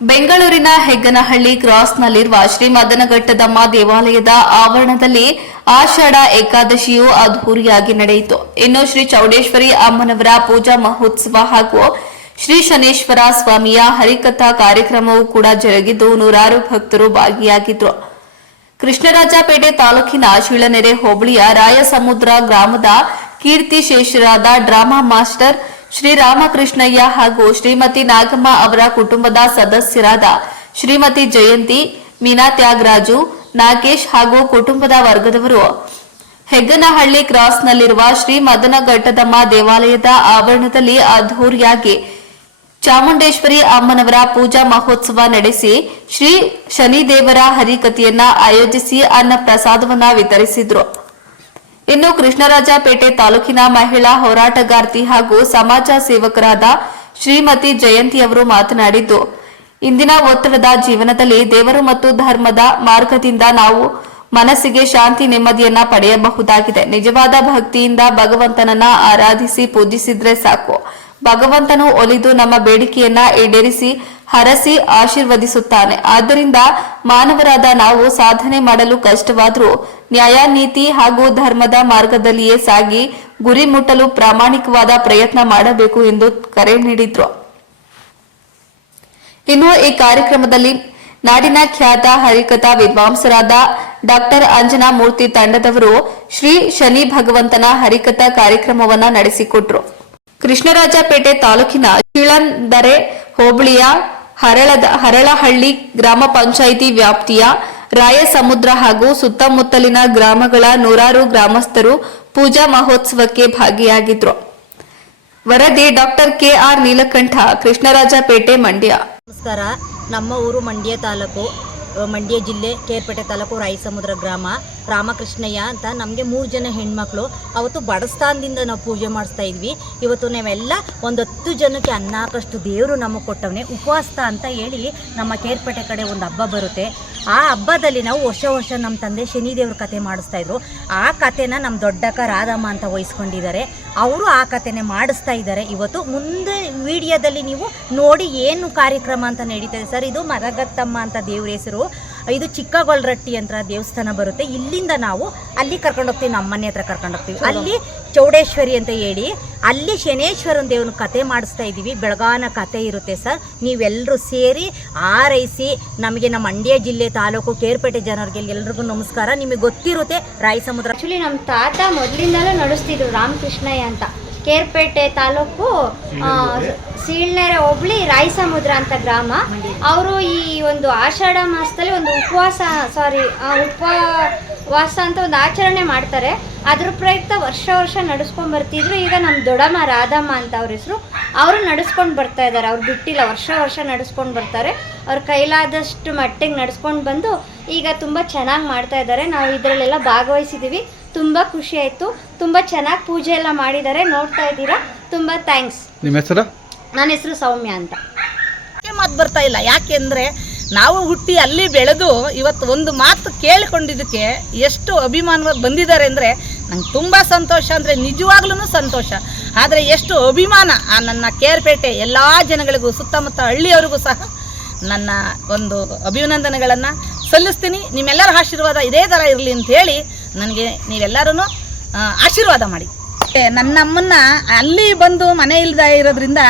ಬೆಂಗಳೂರಿನ ಹೆಗ್ಗನಹಳ್ಳಿ ಕ್ರಾಸ್ನಲ್ಲಿರುವ ಶ್ರೀ ಮದನಘಟ್ಟದಮ್ಮ ದೇವಾಲಯದ ಆವರಣದಲ್ಲಿ ಆಷಾಢ ಏಕಾದಶಿಯು ಅದ್ಧೂರಿಯಾಗಿ ನಡೆಯಿತು. ಇನ್ನು ಶ್ರೀ ಚೌಡೇಶ್ವರಿ ಅಮ್ಮನವರ ಪೂಜಾ ಮಹೋತ್ಸವ ಹಾಗೂ ಶ್ರೀ ಶನೇಶ್ವರ ಸ್ವಾಮಿಯ ಹರಿಕಥಾ ಕಾರ್ಯಕ್ರಮವೂ ಕೂಡ ಜರುಗಿದ್ದು ನೂರಾರು ಭಕ್ತರು ಭಾಗಿಯಾಗಿದ್ದರು. ಕೃಷ್ಣರಾಜಪೇಟೆ ತಾಲೂಕಿನ ಶಿಳನೆರೆ ಹೋಬಳಿಯ ರಾಯಸಮುದ್ರ ಗ್ರಾಮದ ಕೀರ್ತಿಶೇಷರಾದ ಡ್ರಾಮಾ ಮಾಸ್ಟರ್ ಶ್ರೀ ರಾಮಕೃಷ್ಣಯ್ಯ ಹಾಗೂ ಶ್ರೀಮತಿ ನಾಗಮ್ಮ ಅವರ ಕುಟುಂಬದ ಸದಸ್ಯರಾದ ಶ್ರೀಮತಿ ಜಯಂತಿ, ಮೀನಾ ತ್ಯಾಗರಾಜು, ನಾಗೇಶ್ ಹಾಗೂ ಕುಟುಂಬದ ವರ್ಗದವರು ಹೆಗ್ಗನಹಳ್ಳಿ ಕ್ರಾಸ್ನಲ್ಲಿರುವ ಶ್ರೀ ಮದನಘಟ್ಟದಮ್ಮ ದೇವಾಲಯದ ಆವರಣದಲ್ಲಿ ಅದ್ಧೂರಿಯಾಗಿ ಚಾಮುಂಡೇಶ್ವರಿ ಅಮ್ಮನವರ ಪೂಜಾ ಮಹೋತ್ಸವ ನಡೆಸಿ ಶ್ರೀ ಶನಿದೇವರ ಹರಿಕಥೆಯನ್ನ ಆಯೋಜಿಸಿ ಅನ್ನ ಪ್ರಸಾದವನ್ನ ವಿತರಿಸಿದ್ರು. ಇನ್ನು ಕೃಷ್ಣರಾಜಪೇಟೆ ತಾಲೂಕಿನ ಮಹಿಳಾ ಹೋರಾಟಗಾರ್ತಿ ಹಾಗೂ ಸಮಾಜ ಸೇವಕರಾದ ಶ್ರೀಮತಿ ಜಯಂತಿ ಅವರು ಮಾತನಾಡಿದ್ದು, ಇಂದಿನ ಒತ್ತಡದ ಜೀವನದಲ್ಲಿ ದೇವರು ಮತ್ತು ಧರ್ಮದ ಮಾರ್ಗದಿಂದ ನಾವು ಮನಸ್ಸಿಗೆ ಶಾಂತಿ ನೆಮ್ಮದಿಯನ್ನ ಪಡೆಯಬಹುದಾಗಿದೆ. ನಿಜವಾದ ಭಕ್ತಿಯಿಂದ ಭಗವಂತನನ್ನ ಆರಾಧಿಸಿ ಪೂಜಿಸಿದ್ರೆ ಸಾಕು. ಭಗವಂತನು ಒಲಿದು ನಮ್ಮ ಬೇಡಿಕೆಯನ್ನ ಈಡೇರಿಸಿ ಹರಸಿ ಆಶೀರ್ವದಿಸುತ್ತಾನೆ. ಆದ್ದರಿಂದ ಮಾನವರಾದ ನಾವು ಸಾಧನೆ ಮಾಡಲು ಕಷ್ಟವಾದರೂ ನ್ಯಾಯ, ನೀತಿ ಹಾಗೂ ಧರ್ಮದ ಮಾರ್ಗದಲ್ಲಿಯೇ ಸಾಗಿ ಗುರಿ ಮುಟ್ಟಲು ಪ್ರಾಮಾಣಿಕವಾದ ಪ್ರಯತ್ನ ಮಾಡಬೇಕು ಎಂದು ಕರೆ ನೀಡಿದ್ರು. ಇನ್ನು ಈ ಕಾರ್ಯಕ್ರಮದಲ್ಲಿ ನಾಡಿನ ಖ್ಯಾತ ಹರಿಕಥಾ ವಿದ್ವಾಂಸರಾದ ಡಾಕ್ಟರ್ ಅಂಜನಾ ಮೂರ್ತಿ ತಂಡದವರು ಶ್ರೀ ಶನಿ ಭಗವಂತನ ಹರಿಕಥಾ ಕಾರ್ಯಕ್ರಮವನ್ನ ನಡೆಸಿಕೊಟ್ರು. ಕೃಷ್ಣರಾಜಪೇಟೆ ತಾಲೂಕಿನ ಶಿಳಂದರೆ ಹೋಬಳಿಯ ಹರಳಹಳ್ಳಿ ಗ್ರಾಮ ಪಂಚಾಯಿತಿ ವ್ಯಾಪ್ತಿಯ ರಾಯಸಮುದ್ರ ಹಾಗೂ ಸುತ್ತಮುತ್ತಲಿನ ಗ್ರಾಮಗಳ ನೂರಾರು ಗ್ರಾಮಸ್ಥರು ಪೂಜಾ ಮಹೋತ್ಸವಕ್ಕೆ ಭಾಗಿಯಾಗಿದ್ರು. ವರದಿ ಡಾಕ್ಟರ್ ಕೆಆರ್ ನೀಲಕಂಠ, ಕೃಷ್ಣರಾಜಪೇಟೆ, ಮಂಡ್ಯ. ನಮಸ್ಕಾರ. ನಮ್ಮ ಊರು ಮಂಡ್ಯ ತಾಲೂಕು, ಮಂಡ್ಯ ಜಿಲ್ಲೆ, ಕೇರ್ಪೇಟೆ ತಾಲೂಕು, ರಾಯಸಮುದ್ರ ಗ್ರಾಮ. ರಾಮಕೃಷ್ಣಯ್ಯ ಅಂತ ನಮಗೆ 3 ಜನ ಹೆಣ್ಮಕ್ಳು. ಅವತ್ತು ಬಡಸ್ಥಾನದಿಂದ ನಾವು ಪೂಜೆ ಮಾಡಿಸ್ತಾ ಇದ್ವಿ. ಇವತ್ತು ನಾವೆಲ್ಲ ಒಂದು 10 ಜನಕ್ಕೆ ಅನ್ನ ಹಾಕಷ್ಟು ದೇವರು ನಮಗೆ ಕೊಟ್ಟವನೇ. ಉಪವಾಸ ಅಂತ ಹೇಳಿ ನಮ್ಮ ಕೇರ್ಪೇಟೆ ಕಡೆ ಒಂದು ಹಬ್ಬ ಬರುತ್ತೆ. ಆ ಹಬ್ಬದಲ್ಲಿ ನಾವು ವರ್ಷ ನಮ್ಮ ತಂದೆ ಶನಿದೇವ್ರ ಕತೆ ಮಾಡಿಸ್ತಾ ಇದ್ರು. ಆ ಕತೆನ ನಮ್ಮ ದೊಡ್ಡಕ್ಕ ರಾಧಮ್ಮ ಅಂತ ವಹಿಸ್ಕೊಂಡಿದ್ದಾರೆ. ಅವರು ಆ ಕತೆನೇ ಮಾಡಿಸ್ತಾ ಇದ್ದಾರೆ. ಇವತ್ತು ಮುಂದೆ ವಿಡಿಯೋದಲ್ಲಿ ನೀವು ನೋಡಿ ಏನು ಕಾರ್ಯಕ್ರಮ ಅಂತ ನಡೀತದೆ ಸರ್. ಇದು ಮದಗತ್ತಮ್ಮ ಅಂತ ದೇವ್ರ ಹೆಸರು. ಇದು ಚಿಕ್ಕಗೊಳರಟ್ಟಿ ಅಂತ ದೇವಸ್ಥಾನ ಬರುತ್ತೆ. ಇಲ್ಲಿಂದ ನಾವು ಅಲ್ಲಿ ಕರ್ಕೊಂಡು ಹೋಗ್ತೀವಿ, ನಮ್ಮ ಮನೆ ಹತ್ರ ಕರ್ಕೊಂಡು ಹೋಗ್ತೀವಿ. ಅಲ್ಲಿ ಚೌಡೇಶ್ವರಿ ಅಂತ ಹೇಳಿ ಅಲ್ಲಿ ಶನೇಶ್ವರನ ದೇವ್ರನ್ನ ಕತೆ ಮಾಡಿಸ್ತಾ ಇದ್ದೀವಿ. ಬೆಳಗಾನ ಕತೆ ಇರುತ್ತೆ ಸರ್. ನೀವೆಲ್ಲರೂ ಸೇರಿ ಆರೈಸಿ ನಮಗೆ ನಮ್ಮ ಮಂಡ್ಯ ಜಿಲ್ಲೆ, ತಾಲೂಕು, ಕೇರ್ಪೇಟೆ ಜನರಿಗೆ ಎಲ್ರಿಗೂ ನಮಸ್ಕಾರ. ನಿಮಗೆ ಗೊತ್ತಿರುತ್ತೆ ರಾಯಸಮುದ್ರ. ಆ್ಯಕ್ಚುಲಿ ನಮ್ಮ ತಾತ ಮೊದಲಿಂದಲೂ ನಡೆಸ್ತಿದ್ರು ರಾಮಕೃಷ್ಣಯ್ಯ ಅಂತ. ಕೇರ್ಪೇಟೆ ತಾಲೂಕು ಸೀಳ್ನೆರೆ ಹೋಬಳಿ ರಾಯಸಮುದ್ರ ಅಂತ ಗ್ರಾಮ. ಅವರು ಈ ಒಂದು ಆಷಾಢ ಮಾಸದಲ್ಲಿ ಒಂದು ಉಪವಾಸ ಅಂತ ಒಂದು ಆಚರಣೆ ಮಾಡ್ತಾರೆ. ಅದ್ರ ಪ್ರಯುಕ್ತ ವರ್ಷ ನಡೆಸ್ಕೊಂಡು ಬರ್ತಿದ್ರು. ಈಗ ನಮ್ಮ ದೊಡ್ಡಮ್ಮ ರಾಧಮ್ಮ ಅಂತ ಅವ್ರ ಹೆಸರು, ಅವರು ನಡೆಸ್ಕೊಂಡು ಬರ್ತಾ ಇದ್ದಾರೆ. ಅವ್ರು ಬಿಟ್ಟಿಲ್ಲ, ವರ್ಷ ನಡೆಸ್ಕೊಂಡು ಬರ್ತಾರೆ. ಅವ್ರ ಕೈಲಾದಷ್ಟು ಮಟ್ಟಿಗೆ ನಡೆಸ್ಕೊಂಡು ಬಂದು ಈಗ ತುಂಬ ಚೆನ್ನಾಗಿ ಮಾಡ್ತಾ ಇದ್ದಾರೆ. ನಾವು ಇದರಲ್ಲೆಲ್ಲ ಭಾಗವಹಿಸಿದ್ದೀವಿ. ತುಂಬ ಖುಷಿ ಆಯಿತು. ತುಂಬ ಚೆನ್ನಾಗಿ ಪೂಜೆ ಎಲ್ಲ ಮಾಡಿದ್ದಾರೆ. ನೋಡ್ತಾ ಇದ್ದೀರಾ. ತುಂಬ ಥ್ಯಾಂಕ್ಸ್. ನಿಮ್ಮ ಹೆಸರು? ನನ್ನ ಹೆಸರು ಸೌಮ್ಯ ಅಂತ. ಮಾತು ಬರ್ತಾ ಇಲ್ಲ. ಯಾಕೆಂದರೆ ನಾವು ಹುಟ್ಟಿ ಅಲ್ಲಿ ಬೆಳೆದು ಇವತ್ತು ಒಂದು ಮಾತು ಕೇಳಿಕೊಂಡಿದ್ದಕ್ಕೆ ಎಷ್ಟು ಅಭಿಮಾನವಾಗಿ ಬಂದಿದ್ದಾರೆ ಅಂದರೆ ನಂಗೆ ತುಂಬ ಸಂತೋಷ, ಅಂದರೆ ನಿಜವಾಗ್ಲೂ ಸಂತೋಷ. ಆದರೆ ಎಷ್ಟು ಅಭಿಮಾನ ಆ ನನ್ನ ಕೇರ್ಪೇಟೆ ಎಲ್ಲ ಜನಗಳಿಗೂ, ಸುತ್ತಮುತ್ತ ಹಳ್ಳಿಯವರಿಗೂ ಸಹ ನನ್ನ ಒಂದು ಅಭಿನಂದನೆಗಳನ್ನು ಸಲ್ಲಿಸ್ತೀನಿ. ನಿಮ್ಮೆಲ್ಲರ ಆಶೀರ್ವಾದ ಇದೇ ಥರ ಇರಲಿ ಅಂತ ಹೇಳಿ ನನಗೆ ನೀವೆಲ್ಲರೂ ಆಶೀರ್ವಾದ ಮಾಡಿ. ನನ್ನಮ್ಮನ್ನ ಅಲ್ಲಿ ಬಂದು ಮನೆ ಇಲ್ಲದ ಇರೋದ್ರಿಂದ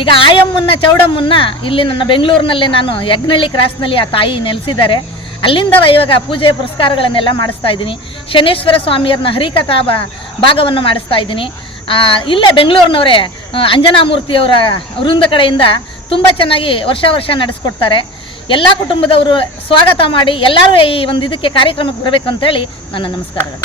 ಈಗ ಆಯಮ್ಮನ್ನ, ಚೌಡಮ್ಮನ್ನ ಇಲ್ಲಿ ನನ್ನ ಬೆಂಗಳೂರಿನಲ್ಲೇ ನಾನು ಯಗ್ನಹಳ್ಳಿ ಕ್ರಾಸ್ನಲ್ಲಿ ಆ ತಾಯಿ ನೆಲೆಸಿದ್ದಾರೆ. ಅಲ್ಲಿಂದ ಇವಾಗ ಪೂಜೆ ಪುರಸ್ಕಾರಗಳನ್ನೆಲ್ಲ ಮಾಡಿಸ್ತಾ ಇದ್ದೀನಿ. ಶನೇಶ್ವರ ಸ್ವಾಮಿಯವ್ರನ್ನ ಹರಿಕಥಾ ಭಾಗವನ್ನು ಮಾಡಿಸ್ತಾ ಇದ್ದೀನಿ. ಇಲ್ಲೇ ಬೆಂಗಳೂರಿನವರೇ ಅಂಜನಾ ಮೂರ್ತಿಯವರ ವೃಂದ ಕಡೆಯಿಂದ ತುಂಬ ಚೆನ್ನಾಗಿ ವರ್ಷ ನಡೆಸ್ಕೊಡ್ತಾರೆ. ಎಲ್ಲ ಕುಟುಂಬದವರು ಸ್ವಾಗತ ಮಾಡಿ ಎಲ್ಲರೂ ಈ ಒಂದು ಇದಕ್ಕೆ ಕಾರ್ಯಕ್ರಮಕ್ಕೆ ಬರಬೇಕು ಅಂತೇಳಿ ನನ್ನ ನಮಸ್ಕಾರಗಳು.